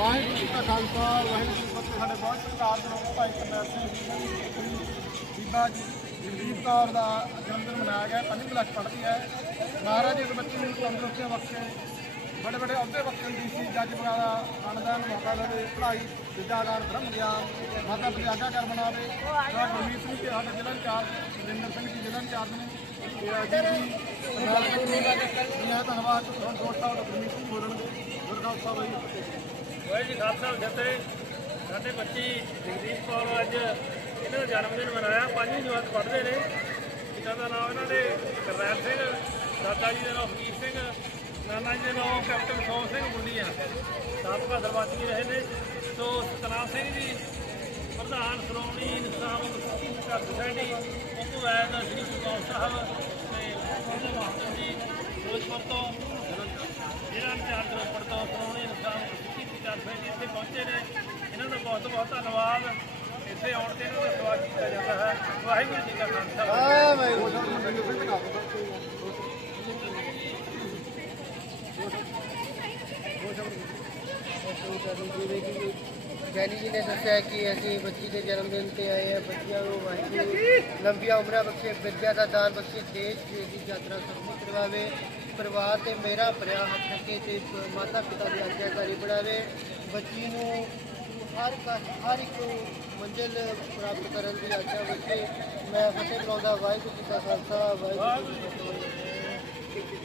ਵਾਹਿਗੁਰੂ ਜੀ ਕਾ ਖਾਲਸਾ, ਵਾਹਿਗੁਰੂ ਜੀ ਕੀ ਫਤਿਹ। ਸਾਡੇ ਬਹੁਤ ਸਤਿਕਾਰ ਜਨਮ ਭਾਈ ਕਰਨੈਲ ਸਿੰਘ ਜੀ ਬੀਬਾ ਜੀ ਜਗਦੀਪ ਕੌਰ ਦਾ ਜਨਮ ਦਿਨ ਮਨਾਇਆ ਗਿਆ, ਪੰਜਵੀਂ ਕਲਾਸ ਪੜ੍ਹਦੀ ਹੈ। ਮਹਾਰਾਜ ਇਸ ਬੱਚੇ ਨੂੰ ਤੰਦਰੁਸਤੀਆਂ ਬਖਸ਼ੇ। ਬੜੇ ਬੜੇ ਅਹੁਦੇ ਬਖਸ਼ਣ ਦੀ ਸੀ। ਜੱਜ ਬਗਾਲਾ ਆਨੰਦਾਨ ਮੌਕਾ ਦੇਵੇ, ਪੜ੍ਹਾਈ ਵਿਦਿਆਦਾਨ ਬ੍ਰਹਮ ਗਿਆਨ, ਮਾਤਾ ਪਿਤਾ ਆਗਿਆ ਕਰ ਬਣਾਵੇ। ਸਰ ਗੁਰਮੀਤ ਸਿੰਘ ਜੀ, ਸਾਡੇ ਜ਼ਿਲ੍ਹਾ ਇੰਚਾਰਜ ਸੁਰਿੰਦਰ ਸਿੰਘ ਜੀ, ਜ਼ਿਲ੍ਹਾ ਇੰਚਾਰਜ ਨੇ ਤੇ ਅਜੀਤ ਜੀ ਧੰਨਵਾਦ ਦੋਸਤਾਂ ਦਾ ਗੁਰਮੀਤ ਸਿੰਘ ਬੋਲਣਗੇ ਗੁਰਦਾਸ ਸਾਹਿਬ ਜੀ ਵਾਹਿਗੁਰੂ ਜੀ ਖਾਲਸਾ ਜੱਤੇ ਸਾਡੇ ਬੱਚੀ ਜਗਦੀਪ ਕੌਰ ਅੱਜ ਇਹਨਾਂ ਦਾ ਜਨਮ ਦਿਨ ਮਨਾਇਆ। ਪੰਜਵੀਂ ਜਮਾਤ ਪੜ੍ਹਦੇ ਨੇ। ਪਿਤਾ ਦਾ ਨਾਮ ਇਹਨਾਂ ਦੇ ਕਰਨੈਲ ਸਿੰਘ, ਦਾਦਾ ਜੀ ਦਾ ਨਾਮ ਫਕੀਰ ਸਿੰਘ, ਨਾਨਾ ਜੀ ਦਾ ਨਾਮ ਕੈਪਟਨ ਸੋਮ ਸਿੰਘ ਮੁੰਡੀਆਂ ਸਾਬਕਾ ਸਰਪੰਚ ਰਹੇ ਨੇ। ਸੋ ਸਤਨਾਮ ਸਿੰਘ ਜੀ, ਪ੍ਰਧਾਨ, ਸ਼੍ਰੋਮਣੀ ਨਿਜ਼ਾਮ ਸੁਖੀ ਵਿਕਾਸ ਸੁਸਾਇਟੀ ਉਪ ਵੈਦ ਸ੍ਰੀ ਗੁਰੂ ਸਾਹਿਬ ਤੇ ਉਹਦੇ ਮਾਸਟਰ ਜੀ ਫਿਰੋਜ਼ਪੁਰ ਤੋਂ ਜਿਹੜਾ ਇੰਚਾਰਜ ਰੋਪੜ ਤੋਂ ਸ਼੍ਰੋਮਣੀ ਨਿਜ਼ਾਮ ਸੁਖੀ ਵਿਕਾਸ ਇੱਥੇ ਪਹੁੰਚੇ ਨੇ। ਇਹਨਾਂ ਦਾ ਬਹੁਤ ਬਹੁਤ ਧੰਨਵਾਦ। ਇੱਥੇ ਆਉਣ ਤੇ ਇਹਨਾਂ ਦਾ ਸਵਾਗਤ ਕੀਤਾ ਜਾਂਦਾ ਹੈ। ਵਾਹਿਗੁਰੂ ਜੀ ਕਾ ਖਾਲਸਾ। ਜਿਵੇਂ ਕਿ ਜੈਨੀ ਜੀ ਨੇ ਦੱਸਿਆ ਕਿ ਅਸੀਂ ਬੱਚੀ ਦੇ ਜਨਮ ਦਿਨ ਤੇ ਆਏ ਹਾਂ। ਬੱਚਿਆਂ ਨੂੰ ਵਾਹਿਗੁਰੂ, ਲੰਬੀਆਂ ਉਮਰਾਂ ਬਖਸ਼ੇ, ਵਿਦਿਆ ਦਾ ਦਾਨ ਬਖਸ਼ੇ, ਦੇਸ਼ ਦੀ ਦੀ ਯਾਤਰਾ ਸਫਲ ਕਰਵਾਵੇ। ਪਰਿਵਾਰ ਤੇ ਮੇਰਾ ਭਰਿਆ ਹੱਥ ਰੱਖੇ ਤੇ ਮਾਤਾ ਪਿਤਾ ਦੀ ਆਗਿਆਕਾਰੀ ਬਣਾਵੇ, ਬੱਚੀ ਨੂੰ ਹਰ ਹਰ ਇੱਕ ਮੰਜ਼ਿਲ ਪ੍ਰਾਪਤ ਕਰਨ ਦੀ ਆਗਿਆ ਬਖਸ਼ੇ ਮੈਂ ਫਤਿਹ ਬੁਲਾਉਂਦਾ, ਵਾਹਿਗੁਰੂ ਜੀ ਕਾ ਖਾਲਸਾ, ਵਾਹਿਗੁਰੂ ਜੀ ਕੀ ਫਤਿਹ।